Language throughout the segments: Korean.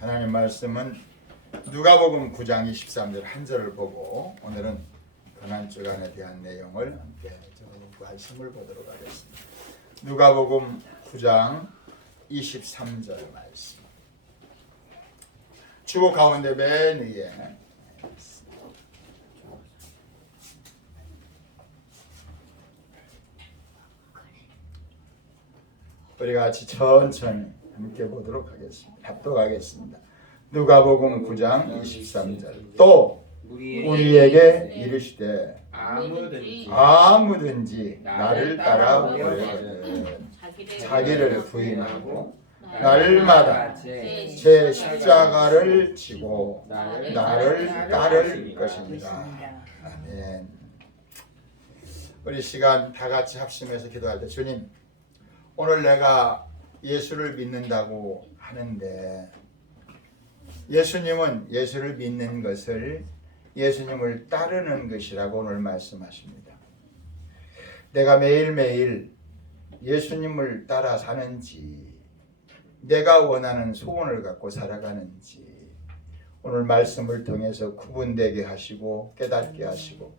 하나님 말씀은 누가복음 9장 23절 한 절을 보고 오늘은 고난주간에 대한 내용을 함께 말씀을 보도록 하겠습니다. 누가복음 9장 23절 말씀. 주보 가운데 맨 위에 우리 같이 천천히 함께 보도록 하겠습니다. 합독하겠습니다. 누가복음 9장 23절. 또 우리에게 이르시되 아무든지 나를 따라오려거든 자기를 부인하고 날마다 제 십자가를 지고 나를 따를 것입니다. 아멘. 우리 시간 다 같이 합심해서 기도할 때, 주님, 오늘 내가 예수를 믿는다고 하는데 예수님은 예수를 믿는 것을 예수님을 따르는 것이라고 오늘 말씀하십니다. 내가 매일매일 예수님을 따라 사는지, 내가 원하는 소원을 갖고 살아가는지 오늘 말씀을 통해서 구분되게 하시고 깨닫게 하시고,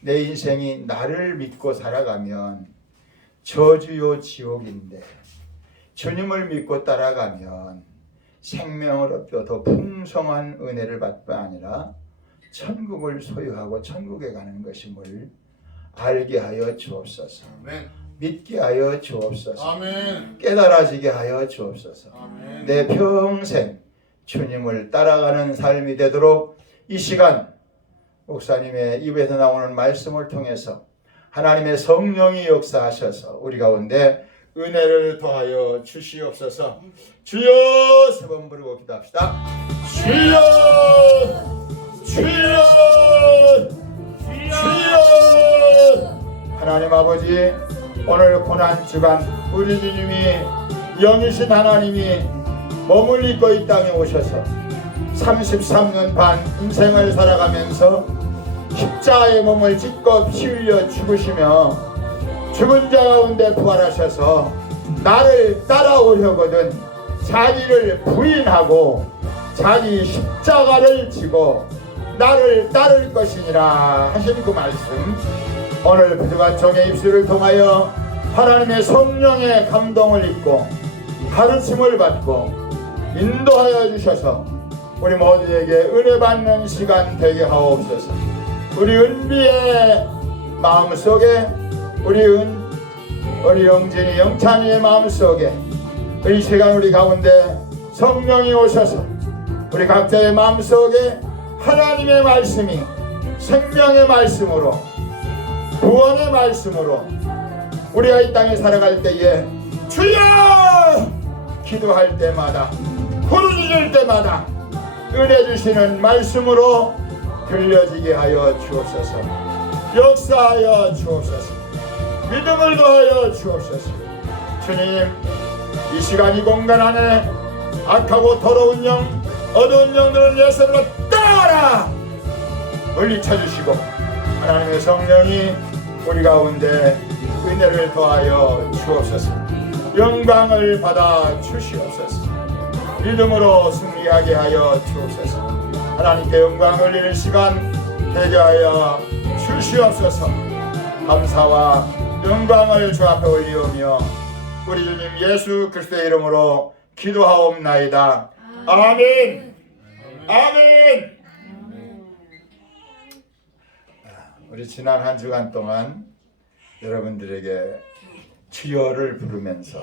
내 인생이 나를 믿고 살아가면 저주요 지옥인데 주님을 믿고 따라가면 생명을 얻고 더 풍성한 은혜를 받을 뿐 아니라 천국을 소유하고 천국에 가는 것임을 알게 하여 주옵소서. 아멘. 믿게 하여 주옵소서. 아멘. 깨달아지게 하여 주옵소서. 아멘. 내 평생 주님을 따라가는 삶이 되도록 이 시간 목사님의 입에서 나오는 말씀을 통해서 하나님의 성령이 역사하셔서 우리 가운데 은혜를 더하여 주시옵소서. 주여, 세 번 부르고 기도합시다. 주여, 주여, 주여. 하나님 아버지, 오늘 고난주간 우리 주님이 영이신 하나님이 몸을 입고 이 땅에 오셔서 33년 반 인생을 살아가면서 십자가의 몸을 찢고 피 흘려 죽으시며 죽은 자 가운데 부활하셔서 나를 따라오려거든 자기를 부인하고 자기 십자가를 지고 나를 따를 것이니라 하신 그 말씀, 오늘 부족한 종의 입술을 통하여 하나님의 성령의 감동을 입고 가르침을 받고 인도하여 주셔서 우리 모두에게 은혜 받는 시간 되게 하옵소서. 우리 은비의 마음속에, 우리 영진이 영찬이의 마음속에 이 시간 우리 가운데 성령이 오셔서 우리 각자의 마음속에 하나님의 말씀이 생명의 말씀으로, 구원의 말씀으로 우리가 이 땅에 살아갈 때에 주여 기도할 때마다, 부르짖을 때마다 은혜 주시는 말씀으로 들려지게 하여 주옵소서. 역사하여 주옵소서. 믿음을 더하여 주옵소서. 주님, 이 시간 이 공간 안에 악하고 더러운 영, 어두운 영들을 예수로 따라 물리쳐주시고 하나님의 성령이 우리 가운데 은혜를 더하여 주옵소서. 영광을 받아 주시옵소서. 믿음으로 승리하게 하여 주옵소서. 하나님께 영광을 드리는 시간 되게 하여 주시옵소서. 감사와 영광을 주 앞에 올리오며 우리 주님 예수 그리스도의 이름으로 기도하옵나이다. 아멘. 아멘. 우리 지난 한 주간 동안 여러분들에게 주여를 부르면서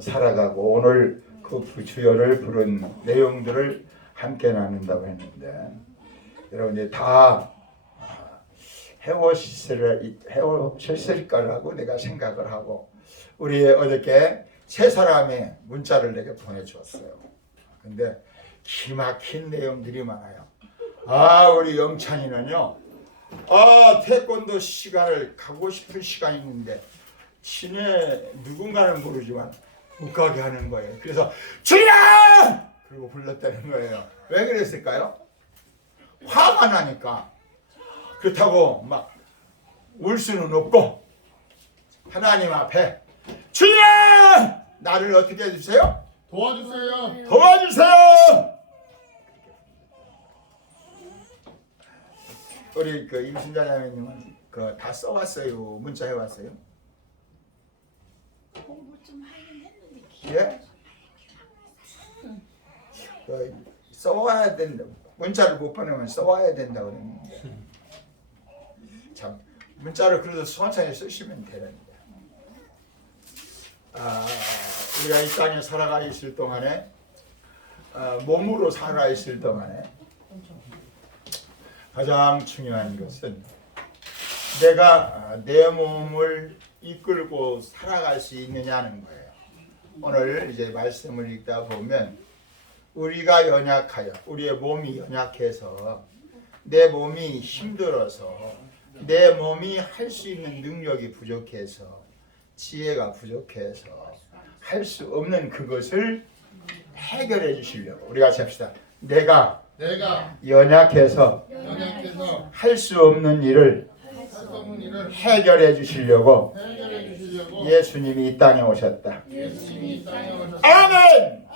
살아가고 오늘 그 주여를 부른 내용들을 함께 나눈다고 했는데, 여러분들이 다 해오셨을 거라고 내가 생각을 하고, 우리 어저께 세 사람이 문자를 내게 보내주었어요. 근데 기막힌 내용들이 많아요. 우리 영찬이는요, 태권도 시간을 가고 싶은 시간이 있는데 친해 누군가는 모르지만 못 가게 하는 거예요. 그래서 주여! 그리고 불렀다는 거예요. 왜 그랬을까요? 화가 나니까. 그렇다고 막 울 수는 없고 하나님 앞에 주여! 나를 어떻게 해주세요? 도와주세요. 도와주세요. 우리 그 임신자자매님은 그 다 써왔어요. 문자 해왔어요. 공부 좀 하긴 했는데 예? 그 써와야 된다. 문자를 못 보내면 써와야 된다 그러는데 참 문자를 그래도 천천히 쓰시면 되는데 우리가 이 땅에 살아가 있을 동안에 몸으로 살아 있을 동안에 가장 중요한 것은 내가 내 몸을 이끌고 살아갈 수 있느냐는 거예요. 오늘 이제 말씀을 읽다 보면 우리가 연약하여 우리의 몸이 연약해서 내 몸이 힘들어서 내 몸이 할 수 있는 능력이 부족해서 지혜가 부족해서 할 수 없는 그것을 해결해 주시려고 우리 같이 합시다. 내가 연약해서 할 수 없는 일을 해결해 주시려고 예수님이 이 땅에 오셨다. 아멘.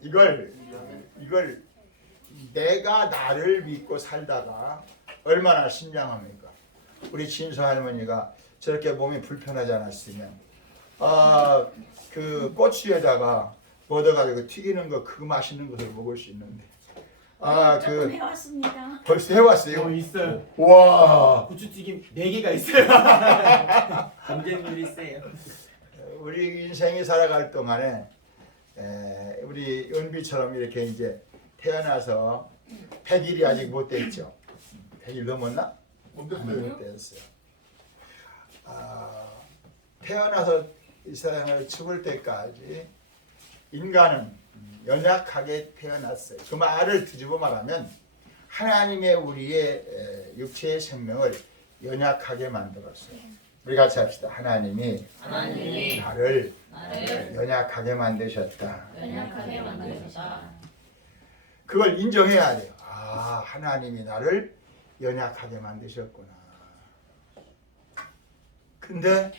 이걸 내가 나를 믿고 살다가 얼마나 신장합니까? 우리 진서 할머니가 저렇게 몸이 불편하지 않았으면 그 고추에다가 묻어가지고 튀기는 거 그 맛있는 것을 먹을 수 있는데 조금 해왔습니다. 벌써 해왔어요? 있어요. 와 고추튀김 4개가 있어요. 경쟁률이 세요. 우리 인생이 살아갈 동안에 우리 은비처럼 이렇게 이제 태어나서 100일이 아직 못 됐죠. 100일 넘었나? 못 됐어요. 태어나서 이 세상을 죽을 때까지 인간은 연약하게 태어났어요. 그 말을 뒤집어 말하면 하나님의 우리의 육체의 생명을 연약하게 만들었어요. 우리 같이 합시다. 하나님이 나를 연약하게 만드셨다. 그걸 인정해야 돼요. 하나님이 나를 연약하게 만드셨구나. 근데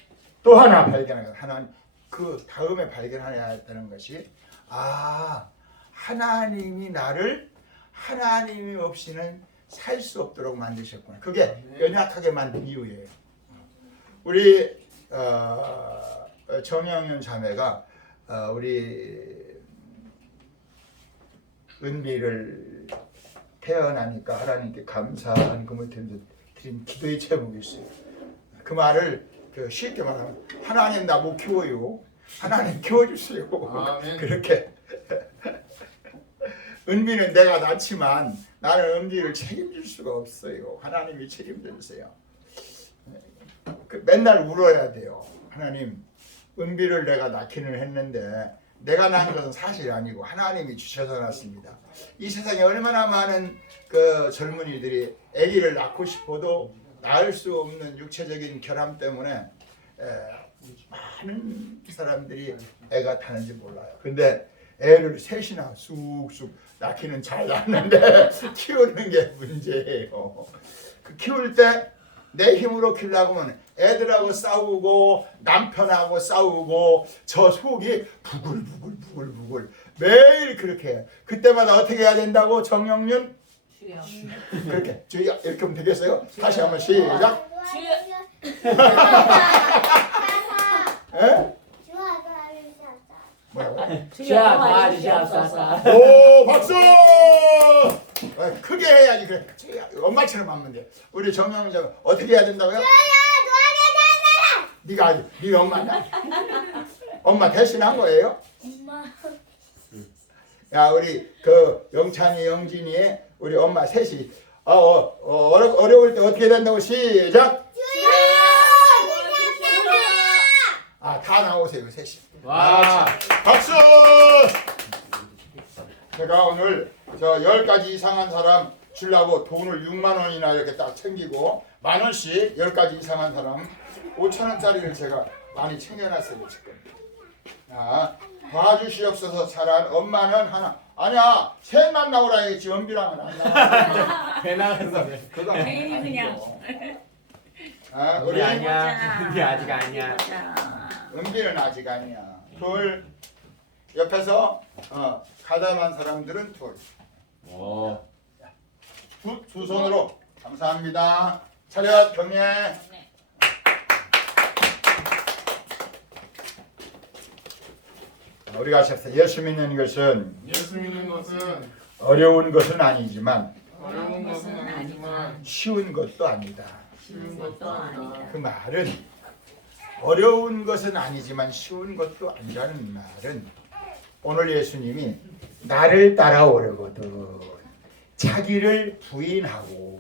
또 하나 발견해요. 하나님 그 다음에 발견해야 되는 것이 하나님이 나를 하나님이 없이는 살 수 없도록 만드셨구나. 그게 연약하게 만든 이유예요. 우리 정영윤 자매가 우리 은비를 태어나니까 하나님께 감사한 금을 드린 기도의 제목이 있어요. 그 말을 쉽게 말하면 하나님 나 못 키워요. 하나님 키워주세요. 그렇게 은비는 내가 낳지만 나는 은비를 책임질 수가 없어요. 하나님이 책임져 주세요. 맨날 울어야 돼요. 하나님 은비를 내가 낳기는 했는데 내가 낳은 것은 사실이 아니고 하나님이 주셔서 낳습니다. 이 세상에 얼마나 많은 그 젊은이들이 아기를 낳고 싶어도 낳을 수 없는 육체적인 결함 때문에 많은 사람들이 애가 타는지 몰라요. 근데 애를 셋이나 쑥쑥 낳기는 잘 낳는데 키우는 게 문제예요. 그 키울 때 내 힘으로 키우려고 하면 애들하고 싸우고 남편하고 싸우고 저 속이 부글부글 매일 그렇게 해요. 그때마다 어떻게 해야 된다고 정영윤? 그렇게 이렇게 하면 되겠어요? 다시 한번 시작. 에? 뭐라고? 주여 도와주시옵소서. 오 박수! 크게 해야지. 그래. 엄마처럼 하면 돼. 우리 정영윤 자 어떻게 해야 된다고요? 네가 엄마냐? 엄마 대신한 거예요? 엄마. 야 우리 그 영찬이 영진이 우리 엄마 셋이 어려울 때 어떻게 된다고 시작. 다 나오세요 셋이. 와. 박수. 제가 오늘 저 10가지 이상한 사람 주려고 돈을 6만 원이나 이렇게 딱 챙기고 만 원씩 10가지 이상한 사람 5천 원짜리를 제가 많이 챙겨놨어요 지금. 봐주시옵소서. 잘한 엄마는 하나. 아니야 셋만 나오라 했지 은비랑은 안 나와. 배 나갔어. 그건 괜히 그냥. 우리 아니야. 우리 아직 아니야. 은비는 아직 아니야. 둘, 옆에서 가담한 사람들은 둘. 오. 두 손으로 감사합니다. 차렷 경례. 네. 우리가 하셨어요. 예수 믿는 것은 예수 믿는 것은 어려운 것은 아니지만 어려운 것은 아니지만 쉬운 것도 아니다. 쉬운 것도 아니다. 그 말은 어려운 것은 아니지만 쉬운 것도 아니라는 말은 오늘 예수님이 나를 따라오려거든 자기를 부인하고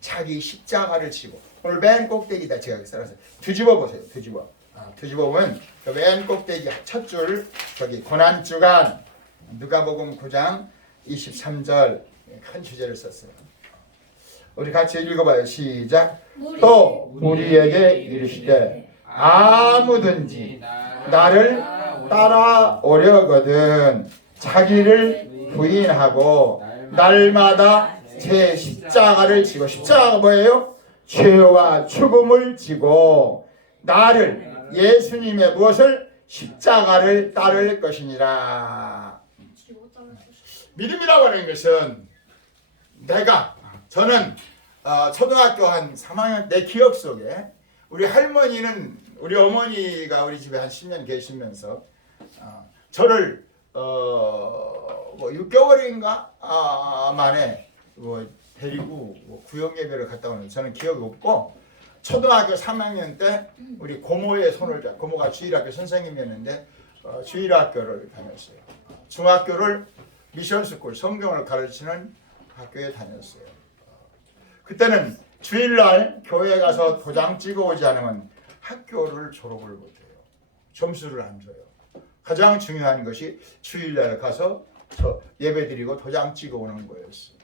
자기 십자가를 지고 오늘 맨 꼭대기다 제가 써놨어요. 뒤집어 보세요. 뒤집어 보면 그 맨 꼭대기 첫 줄 저기 고난주간 누가복음 9장 23절 큰 주제를 썼어요. 우리 같이 읽어봐요. 시작. 또 우리에게 이르시되 아무든지 나를 따라오려거든 자기를 부인하고 날마다 제 십자가를 지고 십자가가 뭐예요? 죄와 죽음을 지고 나를 예수님의 무엇을? 십자가를 따를 것이니라. 믿음이라고 하는 것은 저는 초등학교 한 3학년 내 기억 속에 우리 할머니는 우리 어머니가 우리 집에 한 10년 계시면서 저를 뭐 6개월인가 만에 뭐 데리고 구역 예배를 갔다 오는 저는 기억이 없고 초등학교 3학년 때 우리 고모의 손을 잡고 고모가 주일학교 선생님이었는데 주일학교를 다녔어요. 중학교를 미션스쿨 성경을 가르치는 학교에 다녔어요. 그때는 주일날 교회 가서 도장 찍어오지 않으면 학교를 졸업을 못해요. 점수를 안 줘요. 가장 중요한 것이 주일날 가서 예배드리고 도장 찍어오는 거였어요.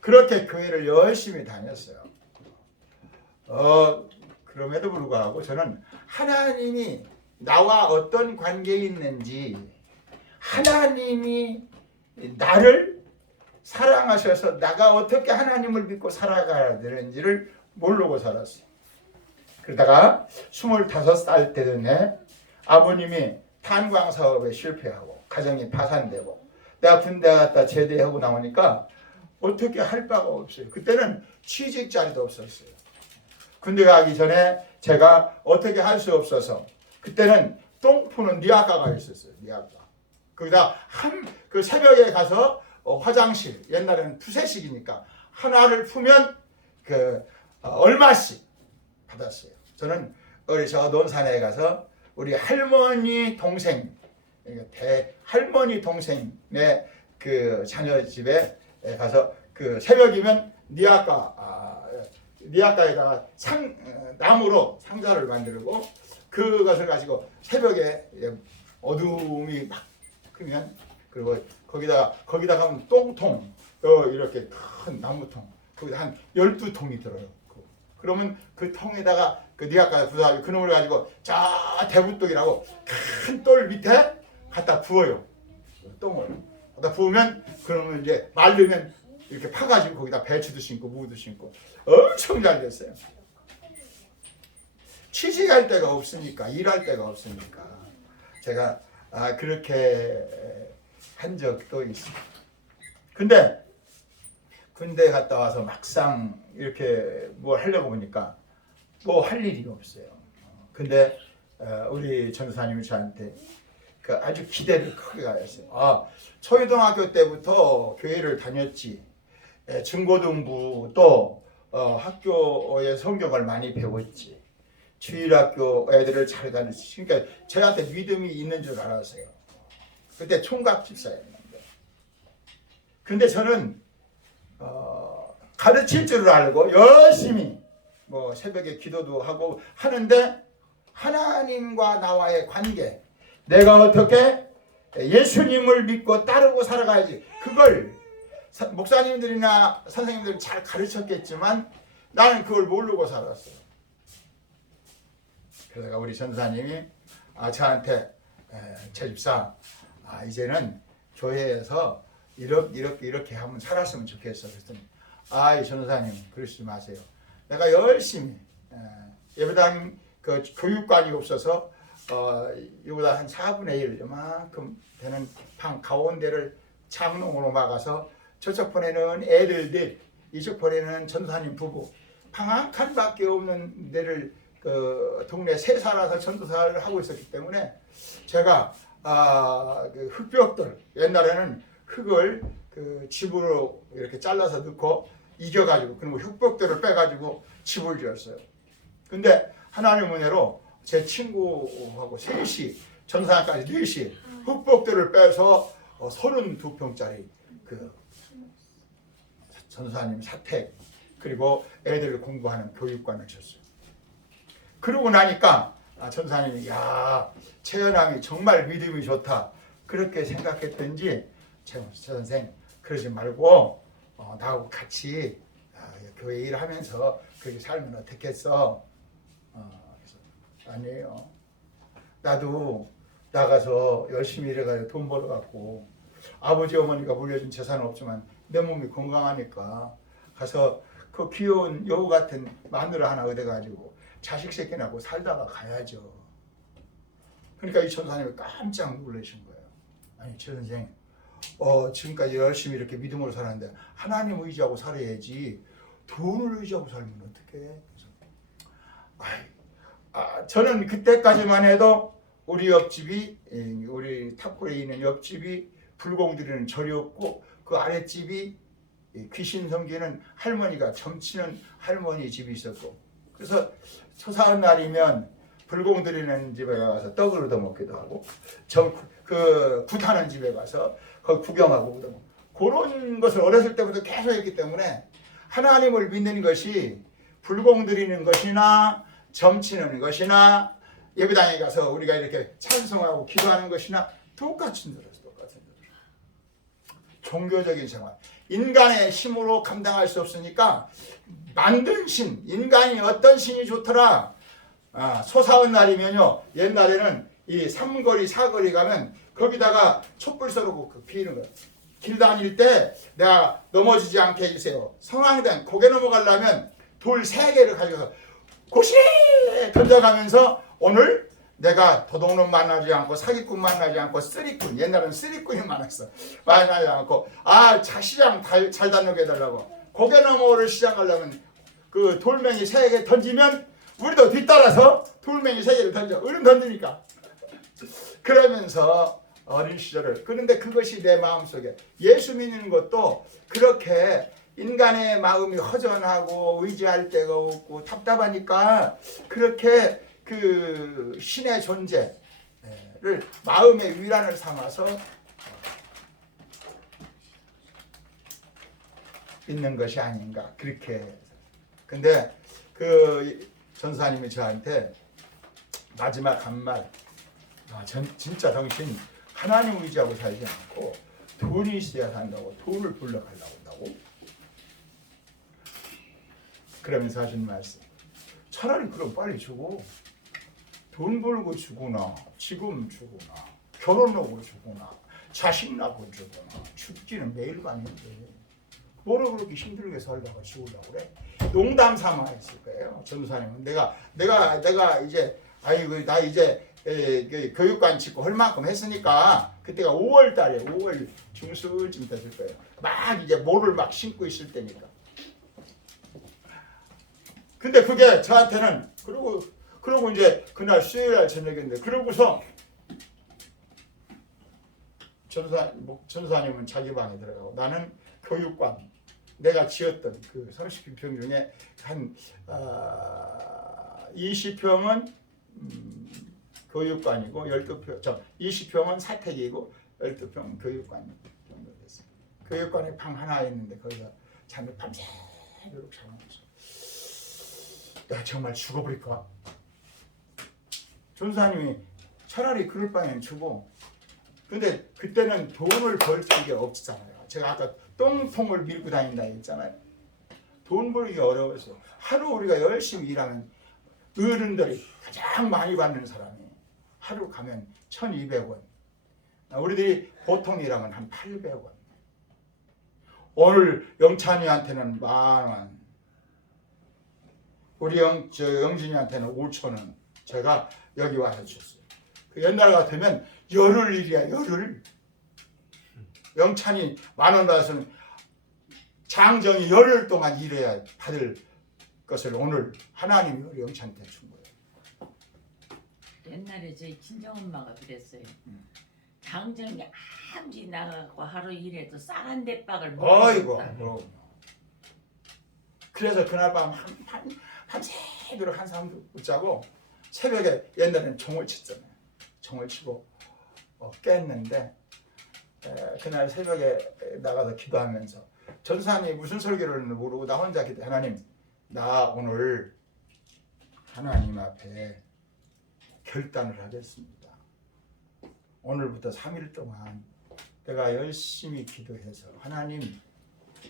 그렇게 교회를 열심히 다녔어요. 그럼에도 불구하고 저는 하나님이 나와 어떤 관계에 있는지 하나님이 나를 사랑하셔서 나가 어떻게 하나님을 믿고 살아가야 되는지를 모르고 살았어요. 그러다가 25살 되던 아버님이 탄광 사업에 실패하고 가정이 파산되고 내가 군대 갔다 제대하고 나오니까 어떻게 할 바가 없어요. 그때는 취직 자리도 없었어요. 군대 가기 전에 제가 어떻게 할 수 없어서 그때는 똥 푸는 니아가가 있었어요. 니아가. 거기다 그 새벽에 가서 화장실 옛날에는 푸세식이니까 하나를 풀면 얼마씩 받았어요. 저는 어디서 논산에 가서 우리 할머니 동생 할머니 동생의 그 자녀 집에 가서 그 새벽이면 니아가에다가 나무로 상자를 만들고 그것을 가지고 새벽에 어둠이 막 크면 그리고 거기다 가면 똥통 이렇게 큰 나무통 거기다 한 12통이 들어요. 그러면 그 통에다가 그 니아가 부사하고 그놈을 가지고 저 대부떡이라고 큰 돌 밑에 갖다 부어요. 똥을 갖다 부으면 그러면 이제 말르면 이렇게 파가지고 거기다 배추도 심고 무도 심고 엄청 잘 됐어요. 취직할 데가 없으니까 일할 데가 없으니까 제가 그렇게 한 적도 있어요. 근데 군대 갔다 와서 막상 이렇게 뭘 하려고 보니까 뭐 할 일이 없어요. 근데 우리 전도사님이 저한테 아주 기대를 크게 가졌어요. 초등학교 때부터 교회를 다녔지. 중고등부 또 학교에 성경을 많이 배웠지. 주일학교 애들을 잘 가르치지. 그러니까 저한테 믿음이 있는 줄 알았어요. 그때 총각 집사였는데. 근데 저는 가르칠 줄을 알고 열심히 뭐 새벽에 기도도 하고 하는데 하나님과 나와의 관계 내가 어떻게 예수님을 믿고 따르고 살아가야지 그걸 목사님들이나 선생님들은 잘 가르쳤겠지만 나는 그걸 모르고 살았어요. 그러다가 우리 전사님이 저한테 제 집사 이제는 교회에서 이렇게 하면 살았으면 좋겠어. 그랬더니 이 전사님 그러시지 마세요. 내가 열심히 예배당 그 교육관이 없어서 이보다 한 4분의 1 요만큼 되는 방 가운데를 장롱으로 막아서 저쪽 번에는 애들들, 이쪽 번에는 전도사님 부부, 방 한 칸밖에 없는 데를 그 동네 세 살아서 전도사를 하고 있었기 때문에 제가 그 흙벽돌, 옛날에는 흙을 그 집으로 이렇게 잘라서 넣고 이겨가지고 그리고 흙벽돌을 빼가지고 집을 지었어요. 근데 하나님 은혜로 제 친구하고 셋이 전사까지 넷이 흙벽돌을 빼서 32평짜리 그 전사님 사택 그리고 애들 공부하는 교육관을 쳤어요. 그러고 나니까 전사님이 야 최연함이 정말 믿음이 좋다 그렇게 생각했던지 최 선생 그러지 말고 나하고 같이 교회 일하면서 그렇게 살면 어떻겠어? 그래서 아니에요. 나도 나가서 열심히 일해가지고 돈 벌어갖고 아버지 어머니가 물려준 재산은 없지만 내 몸이 건강하니까 가서 그 귀여운 여우 같은 마누라 하나 얻어가지고 자식 새끼 낳고 살다가 가야죠. 그러니까 이 천사님이 깜짝 놀라신 거예요. 아니 최 선생 지금까지 열심히 이렇게 믿음으로 살았는데 하나님 의지하고 살아야지 돈을 의지하고 살면 어떡해? 저는 그때까지만 해도 우리 옆집이 우리 탑골에 있는 옆집이 불공드리는 절이었고 그 아랫집이 귀신 섬기는 할머니가 점치는 할머니 집이 있었고 그래서 초사한 날이면 불공드리는 집에 가서 떡을 얻어먹기도 하고 그 굿하는 집에 가서 거기 구경하고 그런 것을 어렸을 때부터 계속 했기 때문에 하나님을 믿는 것이 불공드리는 것이나 점치는 것이나 예배당에 가서 우리가 이렇게 찬송하고 기도하는 것이나 똑같은 들었어. 종교적인 생활 인간의 힘으로 감당할 수 없으니까 만든 신 인간이 어떤 신이 좋더라. 소사은 날이면요 옛날에는 이 삼거리 사거리 가면 거기다가 촛불 쏘고 피우는 거예요. 길 다닐 때 내가 넘어지지 않게 해주세요. 성황당 고개 넘어가려면 돌 3개를 가져가서 고시리 던져가면서 오늘 내가 도둑놈 만나지 않고 사기꾼 만나지 않고 쓰리꾼 옛날에는 쓰리꾼이 많았어. 만나지 않고 시장 잘 다녀게 해달라고 고개 너머를 시작하려면 그 돌멩이 3개 던지면 우리도 뒤따라서 돌멩이 3개를 던져 어른 던지니까 그러면서 어린 시절을 그런데 그것이 내 마음속에 예수 믿는 것도 그렇게 인간의 마음이 허전하고 의지할 데가 없고 답답하니까 그렇게 그 신의 존재를 마음의 위안을 삼아서 있는 것이 아닌가 그렇게. 근데 그 전사님이 저한테 마지막 한 말 진짜 당신 하나님 의지하고 살지 않고 돈이 있어야 산다고 돈을 불러가려고 한다고 그러면서 하신 말씀 차라리 그럼 빨리 주고 돈 벌고 주거나 지금 주거나 결혼하고 주거나 자식 낳고 주거나 죽지는 매일간인데 뭐로 그렇게 힘들게 살다가 죽으려고 그래? 농담 삼아 했을 거예요. 전도사님은 내가 이제 나 이제 교육관 짓고 할 만큼 했으니까 그때가 5월 달에 5월 중순쯤 됐을 거예요. 막 이제 모를 막 심고 있을 때니까. 근데 그게 저한테는 그러고 이제 그날 수요일 날 저녁인데 그러고서 전도사님은 자기 방에 들어가고 나는 교육관 내가 지었던 그 30평 중에 한 20평은 교육관이고 20평은 사택이고 12평은 교육관 정도 됐어요. 교육관에 방 하나 있는데 거기서 잠을 밤새도록 자면서 야 정말 죽어버릴까? 전사님이 차라리 그럴 바에는 주고 근데 그때는 돈을 벌 게 없잖아요. 제가 아까 똥통을 밀고 다닌다 했잖아요. 돈 벌기 어려워서 하루 우리가 열심히 일하면 어른들이 가장 많이 받는 사람이 하루 가면 1,200원 우리들이 보통 일하면 한 800원 오늘 영찬이한테는 10,000원 우리 영진이한테는 5,000원 제가 여기 와서 줬어요. 그 옛날 같으면 열흘 일이야, 열흘. 영찬이 10,000원 받아서는 장정이 열흘 동안 일해야 받을 것을 오늘 하나님이 우리 영찬한테 준 거예요. 옛날에 저희 친정엄마가 그랬어요. 장정이 아무리 나가고 하루 일해도 쌀한 대박을 아이고, 먹었다. 그럼. 그래서 그날 밤 밤새도록 한 사람도 못 자고 새벽에 옛날에는 종을 쳤잖아요. 종을 치고 깼는데 그날 새벽에 나가서 기도하면서 전사님이 무슨 설교를 모르고 나 혼자 기도. 하나님, 나 오늘 하나님 앞에 결단을 하겠습니다. 오늘부터 3일 동안 내가 열심히 기도해서 하나님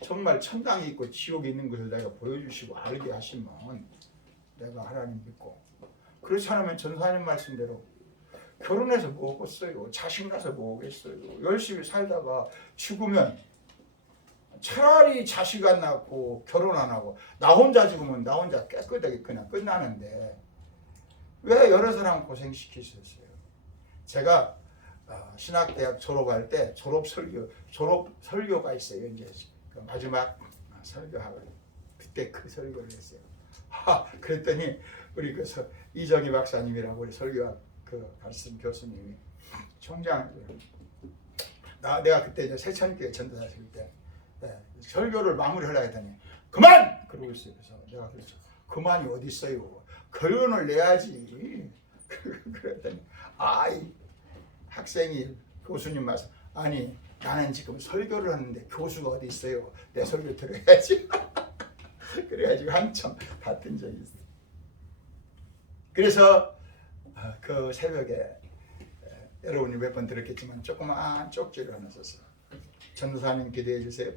정말 천당이 있고 지옥이 있는 것을 내가 보여주시고 알게 하시면 내가 하나님 믿고, 그렇지 않으면 전사님 말씀대로 결혼해서 뭐 오겠어요? 자식 낳아서 뭐 오겠어요? 열심히 살다가 죽으면 차라리 자식 안 낳고 결혼 안 하고 나 혼자 죽으면 나 혼자 깨끗하게 그냥 끝나는데 왜 여러 사람 고생시키셨어요? 제가 신학대학 졸업할 때 졸업 설교가 있어요. 이제 그 마지막 설교하고 그때 그 설교를 했어요. 그랬더니 우리 그 이정희 박사님이라고 우리 설교학 그 가르친 교수님이 총장 내가 그때 이제 세천교회 전도사 했을 때 설교를 마무리하려고 했더니 그만! 그러고 있어요. 그래서 내가 그랬죠. 그만이 어디 있어요? 결론을 내야지. 그랬더니 이 학생이 교수님 말씀, 아니 나는 지금 설교를 하는데 교수가 어디 있어요? 내 설교 들어야지. 그래가지고 한참 다툰 적이 있어. 그래서 그 새벽에 여러분이 몇 번 들었겠지만 조그만 쪽지를 하나 썼어요. 전도사님 기도해 주세요.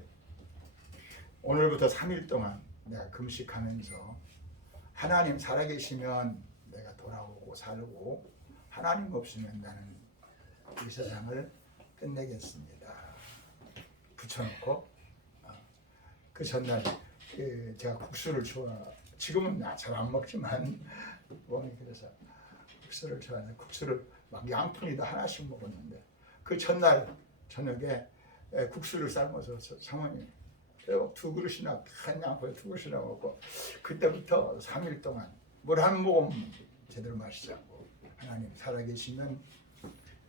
오늘부터 3일 동안 내가 금식하면서 하나님 살아계시면 내가 돌아오고 살고 하나님 없으면 나는 이 세상을 끝내겠습니다. 붙여놓고 그 전날 제가 국수를 지금은 잘 안 먹지만 몸이 그래서 국수를 좋아해서 국수를 막 양푼이다 하나씩 먹었는데 그 전날 저녁에 국수를 삶아서 사모님 두 그릇이나 한 양푼에 두 그릇이나 먹고 그때부터 3일 동안 물 한 모금 제대로 마시지 않고 하나님 살아계시면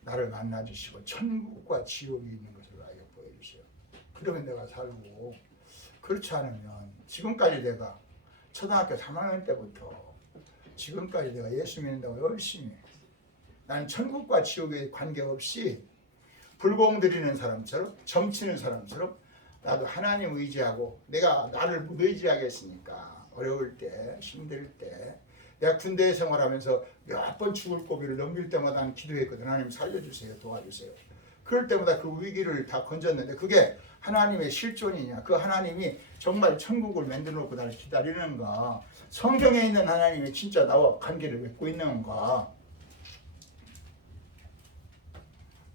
나를 만나주시고 천국과 지옥이 있는 것을 나에게 보여주세요. 그러면 내가 살고, 그렇지 않으면 지금까지 내가 초등학교 3학년 때부터 지금까지 내가 예수 믿는다고 열심히 나는 천국과 지옥에 관계없이 불공 드리는 사람처럼 점치는 사람처럼 나도 하나님 의지하고 내가 나를 못 의지하겠으니까 어려울 때 힘들 때 내가 군대 생활하면서 몇 번 죽을 고비를 넘길 때마다 난 기도했거든. 하나님 살려주세요, 도와주세요. 그럴 때마다 그 위기를 다 건졌는데 그게 하나님의 실존이냐, 그 하나님이 정말 천국을 만들어 놓고 나를 기다리는가, 성경에 있는 하나님이 진짜 나와 관계를 맺고 있는가.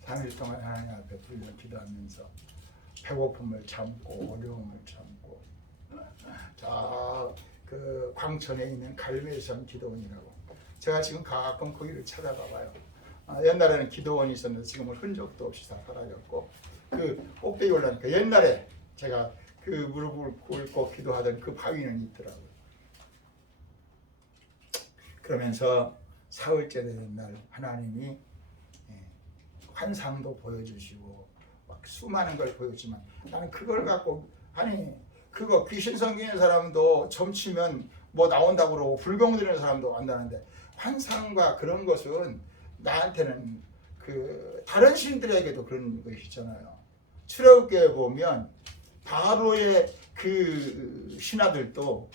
3일 동안 하나님 앞에 불려 기도하면서 배고픔을 참고 어려움을 참고 그 광천에 있는 갈멜산 기도원이라고 제가 지금 가끔 거기를 찾아가 봐요. 옛날에는 기도원이 있었는데 지금은 흔적도 없이 다 사라졌고 그 꼭대기 올라니까 옛날에 제가 그 무릎을 꿇고 기도하던 그 바위는 있더라고요. 그러면서 사흘째 되는 날 하나님이 환상도 보여주시고 막 수많은 걸 보여주지만 나는 그걸 갖고 그거 귀신 섬기는 사람도 점치면 뭐 나온다고 그러고 불경 드리는 사람도 안다는데 환상과 그런 것은 나한테는 그 다른 신들에게도 그런 것이 있잖아요. 출애굽기에 보면 바로의 그 신하들도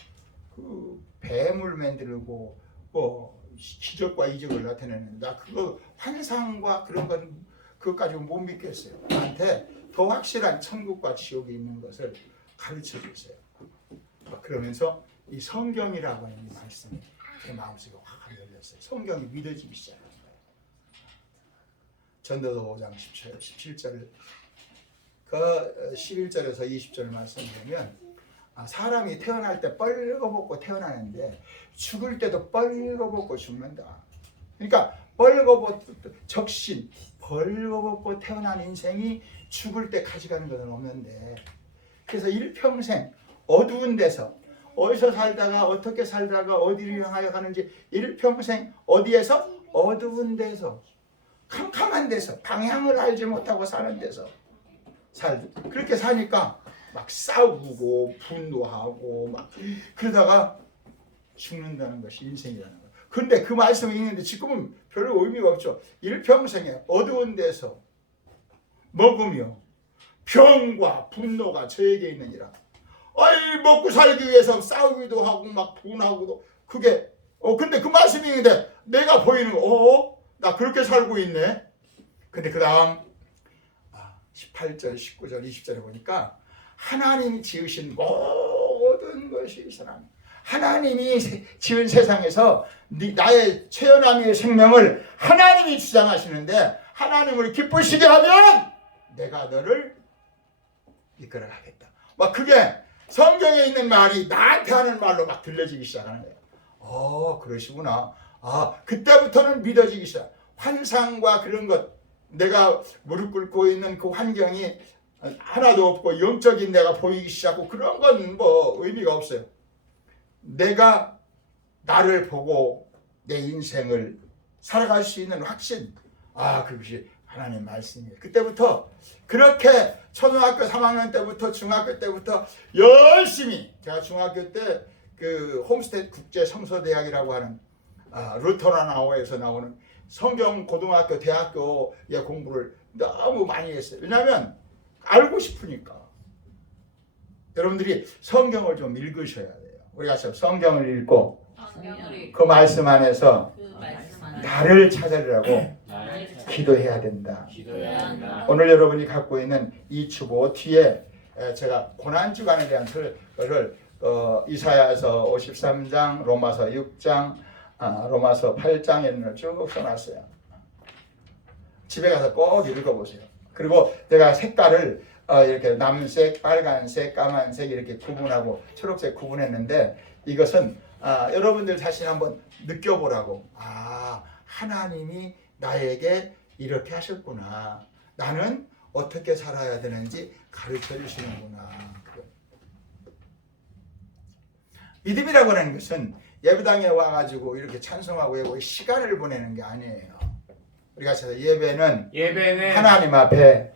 그 뱀을 만들고 뭐 기적과 이적을 나타내는 나 그거 환상과 그런 건 그것 가지고 못 믿겠어요. 나한테 더 확실한 천국과 지옥이 있는 것을 가르쳐 주세요. 그러면서 이 성경이라고 하는 이 말씀이 제 마음속에 확 열렸어요. 성경이 믿어지기 시작한 거예요. 전도서 5장 17절 그 11절에서 20절 말씀을 보면 사람이 태어날 때 뻘거벗고 태어나는데 죽을 때도 뻘거벗고 죽는다. 그러니까 벌거벗고 적신 벌거벗고 태어난 인생이 죽을 때까지 가는 것은 없는데, 그래서 일평생 어두운 데서 어디서 살다가 어떻게 살다가 어디를 향하여 가는지 일평생 어디에서? 어두운 데서, 캄캄한 데서, 방향을 알지 못하고 사는 데서 그렇게 사니까 막 싸우고 분노하고 막 그러다가 죽는다는 것이 인생이라는 거예요. 그런데 그 말씀이 있는데 지금은 별로 의미가 없죠. 일평생에 어두운 데서 먹으며 병과 분노가 저에게 있느니라. 아이, 먹고 살기 위해서 싸우기도 하고 막 분하고도, 그게 근데 그 말씀이 있는데 내가 보이는 거, 나 그렇게 살고 있네. 근데 그 다음 18절, 19절, 20절에 보니까 하나님이 지으신 모든 것이 선합니다. 하나님이 지은 세상에서 나의 최연함의 생명을 하나님이 주장하시는데, 하나님을 기쁘시게 하면 내가 너를 이끌어가겠다. 막 그게 성경에 있는 말이 나한테 하는 말로 막 들려지기 시작하는 거예요. 그러시구나. 그때부터는 믿어지기 시작. 환상과 그런 것, 내가 무릎 꿇고 있는 그 환경이 하나도 없고 영적인 내가 보이기 시작하고 그런 건 뭐 의미가 없어요. 내가 나를 보고 내 인생을 살아갈 수 있는 확신, 그것이 하나님 말씀이에요. 그때부터 그렇게 초등학교 3학년 때부터 중학교 때부터 열심히, 제가 중학교 때 그 홈스테드 국제 성서대학이라고 하는 루터란아워에서 나오는 성경 고등학교 대학교의 공부를 너무 많이 했어요. 왜냐하면 알고 싶으니까. 여러분들이 성경을 좀 읽으셔야 돼요. 우리가 성경을 읽고 그 말씀 안에서 나를 찾으려고 기도해야 된다. 오늘 여러분이 갖고 있는 이 주보 뒤에 제가 고난주간에 대한 설을 이사야서 53장, 로마서 6장, 로마서 8장 이런 걸 쭉 써놨어요. 집에 가서 꼭 읽어보세요. 그리고 내가 색깔을 이렇게 남색, 빨간색, 까만색 이렇게 구분하고 초록색 구분했는데, 이것은 여러분들 자신 한번 느껴보라고. 하나님이 나에게 이렇게 하셨구나. 나는 어떻게 살아야 되는지 가르쳐 주시는구나. 믿음이라고 하는 것은 예배당에 와가지고 이렇게 찬송하고 시간을 보내는 게 아니에요. 우리가 예배는 하나님 앞에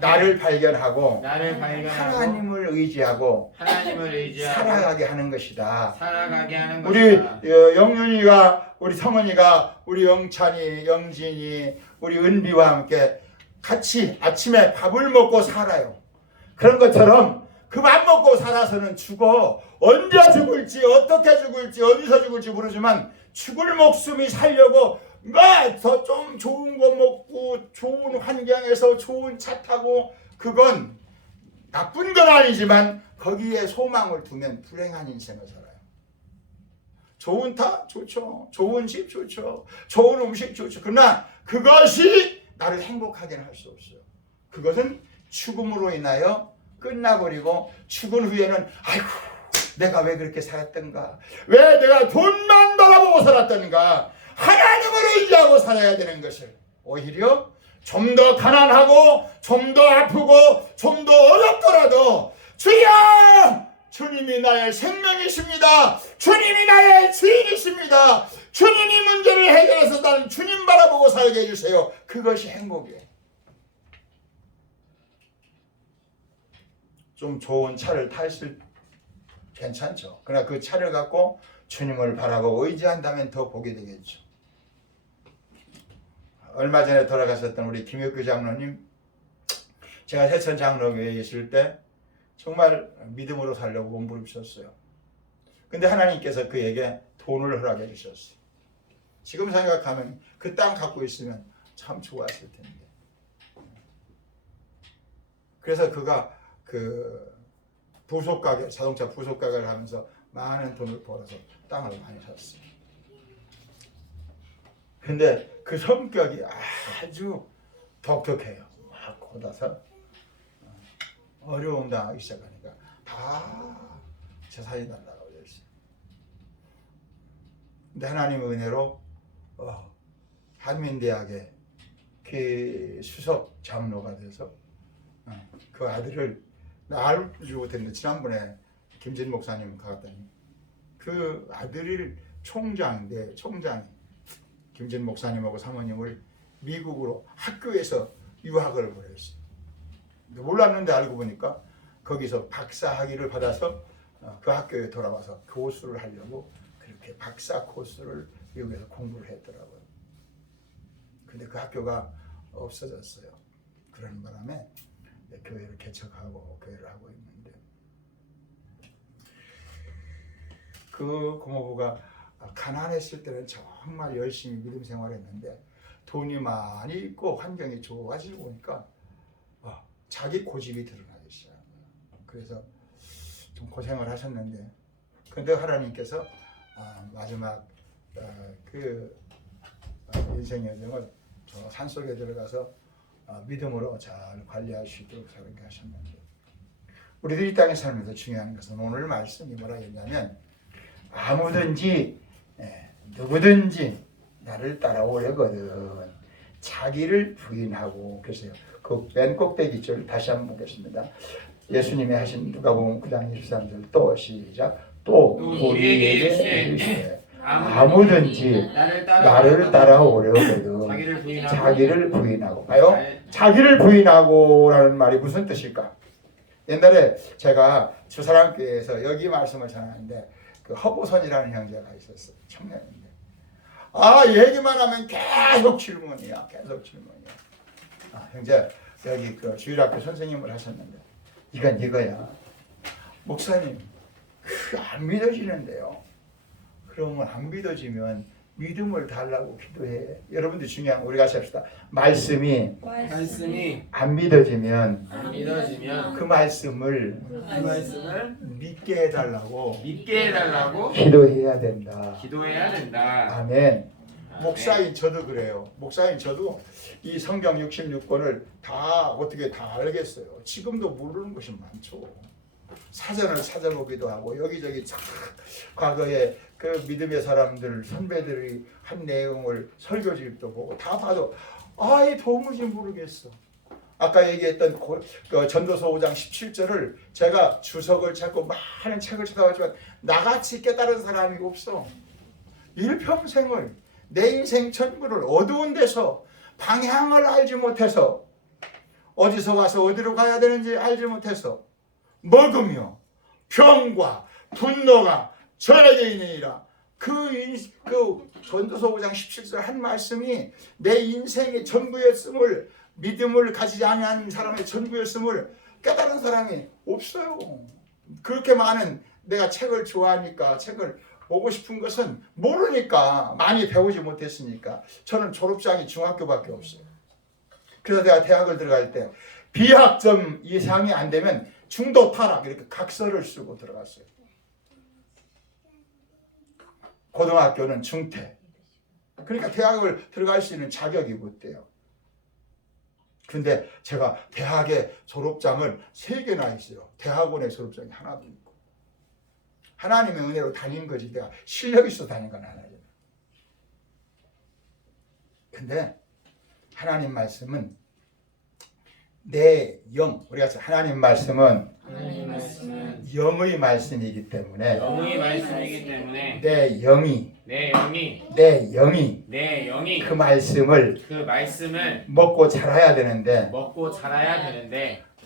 나를 발견하고 하나님을 의지하고 살아가게 하는 것이다. 우리 영윤이가, 우리 성은이가, 우리 영찬이, 영진이, 우리 은비와 함께 같이 아침에 밥을 먹고 살아요. 그런 것처럼 그 밥 먹고 살아서는 죽어. 언제 죽을지, 어떻게 죽을지, 어디서 죽을지 모르지만 죽을 목숨이 살려고 더 좀 좋은 거 먹고 좋은 환경에서 좋은 차 타고, 그건 나쁜 건 아니지만 거기에 소망을 두면 불행한 인생을 살아요. 좋은 차 좋죠. 좋은 집 좋죠. 좋은 음식 좋죠. 그러나 그것이 나를 행복하게 할 수 없어요. 그것은 죽음으로 인하여 끝나버리고, 죽은 후에는 아이고 내가 왜 그렇게 살았던가, 왜 내가 돈만 바라보고 살았던가, 하나님을 의지하고 살아야 되는 것을 오히려 좀 더 가난하고 좀 더 아프고 좀 더 어렵더라도 주여, 주님이 나의 생명이십니다. 주님이 나의 주인이십니다. 주님이 문제를 해결해서 나는 주님 바라보고 살게 해주세요. 그것이 행복이에요. 좀 좋은 차를 타실 괜찮죠. 그러나 그 차를 갖고 주님을 바라고 의지한다면 더 복이 되겠죠. 얼마 전에 돌아가셨던 우리 김혁규 장로님, 제가 세천 장로교회에 있을 때 정말 믿음으로 살려고 몸부림쳤어요. 근데 하나님께서 그에게 돈을 허락해 주셨어요. 지금 생각하면 그 땅 갖고 있으면 참 좋았을 텐데. 그래서 그가 그 부속가게, 자동차 부속가게를 하면서 많은 돈을 벌어서 땅을 많이 샀어요. 근데 그 성격이 아주 독특해요. 막 걷어서 어려움 당하기 시작하니까 다 재산이 날라가고 있어요. 근데 하나님의 은혜로 한민대학의 그 수석 장로가 돼서 그 아들을 나 알지 못했는데 지난번에 김진 목사님 가봤더니 그 아들이 총장이 김진 목사님하고 사모님을 미국으로 학교에서 유학을 보냈어요. 몰랐는데 알고 보니까 거기서 박사 학위를 받아서 그 학교에 돌아와서 교수를 하려고 그렇게 박사 코스를 미국에서 공부를 했더라고요. 근데 그 학교가 없어졌어요. 그런 바람에 교회를 개척하고 교회를 하고 있는데 그 고모부가 가난했을 때는 정말 열심히 믿음 생활했는데 돈이 많이 있고 환경이 좋아지고 보니까 자기 고집이 드러나기 시작한 거예요. 그래서 좀 고생을 하셨는데 근데 하나님께서 마지막 그 인생 여정을 저 산속에 들어가서 믿음으로 잘 관리할 수 있도록 그렇게 하셨는데 우리들이 이 땅에 살면서 중요한 것은 오늘 말씀이 뭐라 했냐면 아무든지 누구든지 나를 따라오려거든 자기를 부인하고 그래서요. 그 맨 꼭대기 줄 다시 한번 보겠습니다. 예수님이 하신 누가복음 9장 23절 또 시작 또 우리에게 이르시되 아무든지 나를 따라오려거든 자기를 부인하고 봐요. 자기를 부인하고라는 말이 무슨 뜻일까? 옛날에 제가 주사랑교회에서 여기 말씀을 전하는데 그 허보선이라는 형제가 있었어요. 청년인데 얘기만 하면 계속 질문이야. 형제 여기 그 주일학교 선생님을 하셨는데 이거야. 목사님 안 믿어지는데요. 그러면 안 믿어지면 믿음을 달라고 기도해. 여러분들 중요한 거 우리 같이 합시다. 말씀이 안 믿어지면 그 말씀을 믿게 해달라고 기도해야 된다. 아멘. 목사인 저도 그래요. 목사인 저도 이 성경 66권을 다 어떻게 다 알겠어요. 지금도 모르는 것이 많죠. 사전을 찾아보기도 하고 여기저기 쫙 과거에 그 믿음의 사람들 선배들이 한 내용을 설교집도 보고 다 봐도 이 도무지 모르겠어. 아까 얘기했던 그 전도서 5장 17절을 제가 주석을 찾고 많은 책을 찾아봤지만 나같이 깨달은 사람이 없어. 일평생을 내 인생 전부를 어두운 데서 방향을 알지 못해서 어디서 와서 어디로 가야 되는지 알지 못해서 먹으며 병과 분노가 저에게 있느니라. 그 전도서 5장 17절 한 말씀이 내 인생의 전부였음을 믿음을 가지지 않은 사람의 전부였음을 깨달은 사람이 없어요. 그렇게 많은 내가 책을 좋아하니까 책을 보고 싶은 것은 모르니까 많이 배우지 못했으니까 저는 졸업장이 중학교밖에 없어요. 그래서 내가 대학을 들어갈 때 비학점 이상이 안 되면 중도 탈학 이렇게 각서를 쓰고 들어갔어요. 고등학교는 중퇴. 그러니까 대학을 들어갈 수 있는 자격이 못 돼요. 근데 제가 대학의 졸업장을 3개나 있어요. 대학원의 졸업장이 하나도 있고. 하나님의 은혜로 다닌 거지 내가 실력 있어 다닌 건 아니에요. 근데 하나님 말씀은 내 영, 우리가 하나님 말씀은 영의 말씀이기 때문에 내 영이 그 말씀을 먹고 자라야 되는데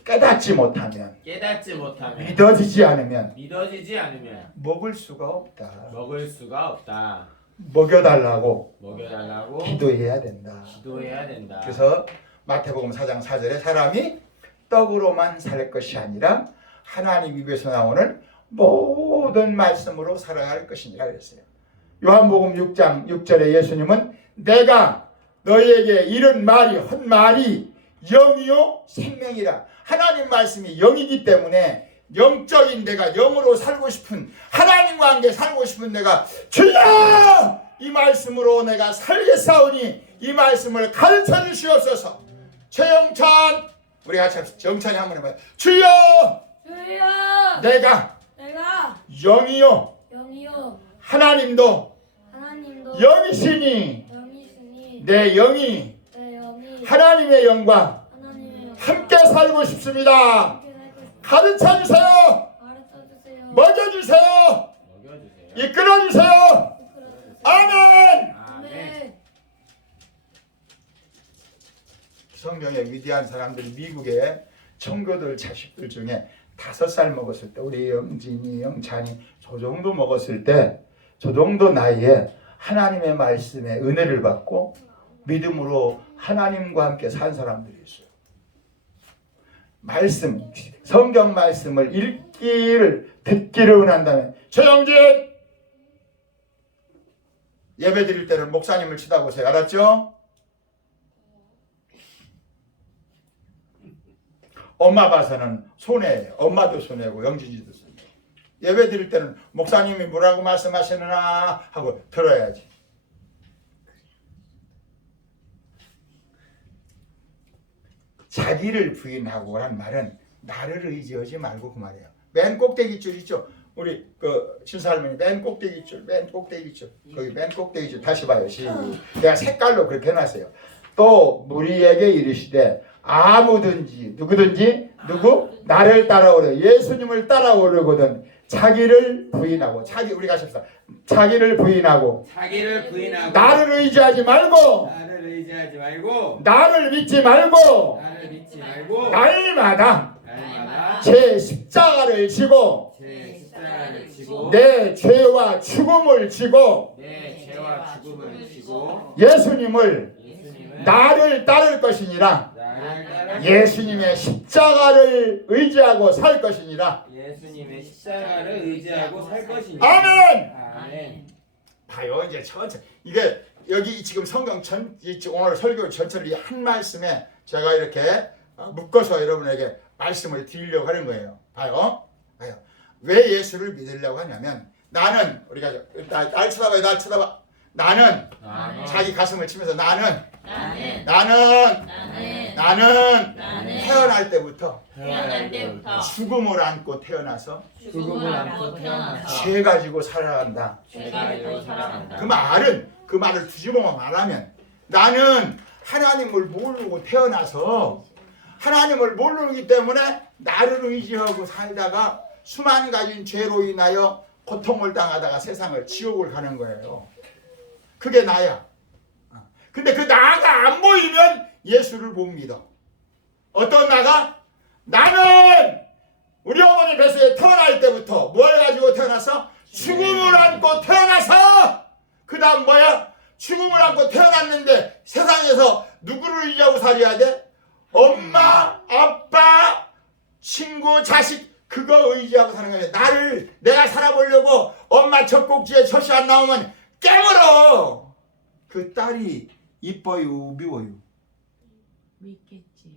깨닫지 못하면 믿어지지 않으면 먹을 수가 없다. 먹여달라고 기도해야 된다. 그래서 마태복음 4장 4절에 사람이 떡으로만 살 것이 아니라 하나님 입에서 나오는 모든 말씀으로 살아야 할 것이니라 그랬어요. 요한복음 6장 6절에 예수님은 내가 너희에게 이런 말이 헛말이 영이요 생명이라. 하나님 말씀이 영이기 때문에 영적인 내가 영으로 살고 싶은 하나님과 함께 살고 싶은 내가 주여 이 말씀으로 내가 살겠사오니 이 말씀을 가르쳐 주시옵소서. 최영찬 우리 같이 합시다. 정찬이 한번 해봐요. 주여 내가 영이요 하나님도 영이시니 내 영이 내 영이 하나님의 영과 하나님의 영과 함께 살고 싶습니다. 함께 살고 있습니다. 가르쳐 주세요. 가르쳐 주세요. 먹여 주세요. 먹여주세요. 이끌어 주세요. 이끌어 주세요. 아멘. 아멘. 성경의 위대한 사람들, 미국의 청교도들 자식들 중에 5살 먹었을 때, 우리 영진이, 영찬이 저 정도 먹었을 때, 저 정도 나이에 하나님의 말씀에 은혜를 받고 믿음으로 하나님과 함께 산 사람들이 있어요. 말씀, 성경 말씀을 읽기를, 듣기를 원한다면, 최영진! 예배 드릴 때는 목사님을 쳐다보세요. 알았죠? 엄마 봐서는 손해예요. 엄마도 손해고 영진이도 손해. 예배 드릴 때는 목사님이 뭐라고 말씀하시느냐 하고 들어야지. 자기를 부인하고 란 말은 나를 의지하지 말고 그 말이에요. 맨 꼭대기 줄 있죠. 우리 그 신사할머니 맨 꼭대기 줄, 맨 꼭대기 줄, 거기 맨 꼭대기 줄 다시 봐요. 내가 색깔로 그렇게 해놨어요. 또 무리에게 이르시되 아무든지 누구든지 누구 나를 따라오려 예수님을 따라오려거든 자기를 부인하고 우리가 합시다. 자기를 부인하고 자기를 부인하고 나를 의지하지 말고 나를 의지하지 말고 나를 믿지 말고 나를 믿지 말고 날마다 날마다 제 십자가를 지고 제 십자가를 지고 내 죄와 죽음을 지고 내 죄와 죽음을 지고 예수님을 예수님을 나를 따를 것이니라. 나를 따라 예수님의 십자가를 의지하고 살 것이니라. 예수님의 십자가를 의지하고 살 것이니. 아멘. 아멘. 봐요. 이제 천천히 이게 여기 지금 성경 오늘 설교 전체를 한 말씀에 제가 이렇게 묶어서 여러분에게 말씀을 드리려고 하는 거예요. 봐요. 왜 예수를 믿으려고 하냐면 나는 우리가 날 쳐다봐요. 날 쳐다봐. 나는 자기 가슴을 치면서 나는 태어날 때부터 죽음을 안고 태어나서 죽음을 안고 태어나서 죄 가지고 살아간다. 그 말을 뒤집어 말하면 나는 하나님을 모르고 태어나서 하나님을 모르기 때문에 나를 의지하고 살다가 수만 가지 죄로 인하여 고통을 당하다가 세상을 지옥을 가는 거예요. 그게 나야. 근데 그 나가 안 보이면 예수를 못 믿어. 어떤 나가? 나는 우리 어머니 뱃속에 태어날 때부터 뭘 가지고 태어나서? 죽음을 안고 태어나서 그 다음 뭐야? 죽음을 안고 태어났는데 세상에서 누구를 의지하고 살아야 돼? 엄마, 아빠, 친구, 자식 그거 의지하고 사는 거야. 내가 살아보려고 엄마 젖꼭지에 젖이 안 나오면 깨물어. 그 딸이 이뻐요, 미워요? 믿겠지.